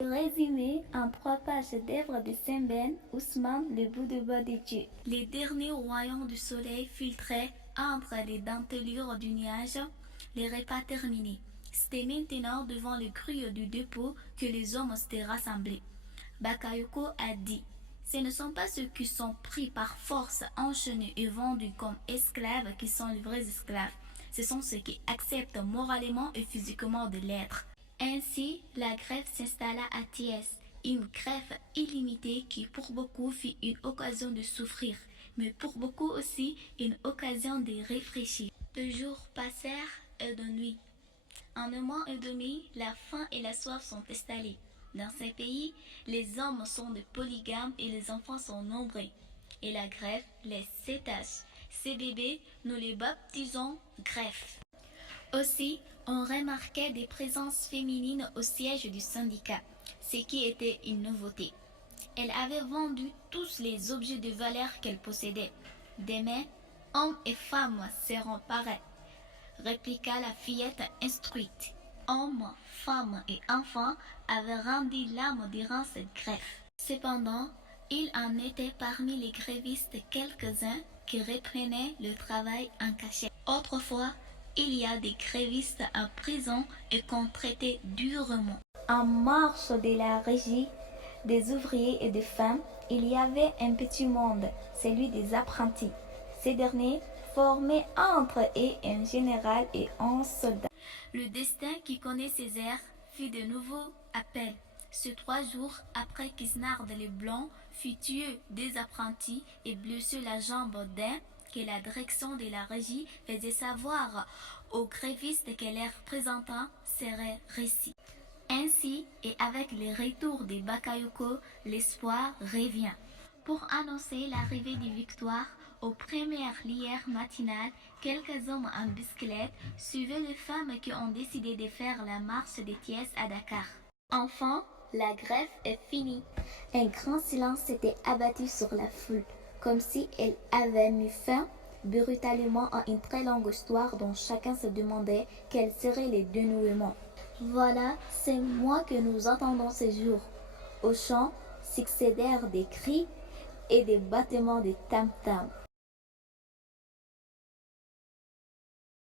Résumé en 3 pages d'œuvres de Saint-Ben, Ousmane, le bout de bois de Dieu. Les derniers rayons du soleil filtraient entre les dentelures du nuage, les repas terminés. C'était maintenant devant le cru du dépôt que les hommes s'étaient rassemblés. Bakayoko a dit: ce ne sont pas ceux qui sont pris par force, enchaînés et vendus comme esclaves qui sont les vrais esclaves. Ce sont ceux qui acceptent moralement et physiquement de l'être. Ainsi, la grève s'installa à Thiès, une grève illimitée qui pour beaucoup fut une occasion de souffrir, mais pour beaucoup aussi une occasion de réfléchir. 2 jours passèrent et 2 nuits. En 1 mois et demi, la faim et la soif sont installées. Dans ces pays, les hommes sont des polygames et les enfants sont nombreux. Et la grève les s'étache. Ces bébés, nous les baptisons greffes. Aussi, on remarquait des présences féminines au siège du syndicat, ce qui était une nouveauté. Elles avaient vendu tous les objets de valeur qu'elles possédaient. Demain, hommes et femmes seront pareils, répliqua la fillette instruite. Hommes, femmes et enfants avaient rendu l'âme durant cette grève. Cependant, il en était parmi les grévistes quelques-uns qui reprenaient le travail en cachette. Autrefois, il y a des grévistes en prison et qu'on traitait durement. En marche de la régie des ouvriers et des femmes, il y avait un petit monde, celui des apprentis. Ces derniers formaient entre eux un général et un soldat. Le destin qui connaît Césaire fit de nouveaux appels. Ce 3 jours après qu'Isnard le Blanc fut tué des apprentis et blessé la jambe d'un, que la direction de la régie faisait savoir aux grévistes que leurs représentants seraient récits. Ainsi, et avec le retour des Bakayoko, l'espoir revient. Pour annoncer l'arrivée des victoires, aux premières lueurs matinales, quelques hommes en bicyclette suivaient les femmes qui ont décidé de faire la marche de Thiès à Dakar. Enfin, la grève est finie. Un grand silence s'était abattu sur la foule, comme si elle avait mis fin brutalement à une très longue histoire dont chacun se demandait quel serait le dénouement. Voilà 5 mois que nous attendons ces jours. Au chant succédèrent des cris et des battements de tam-tam.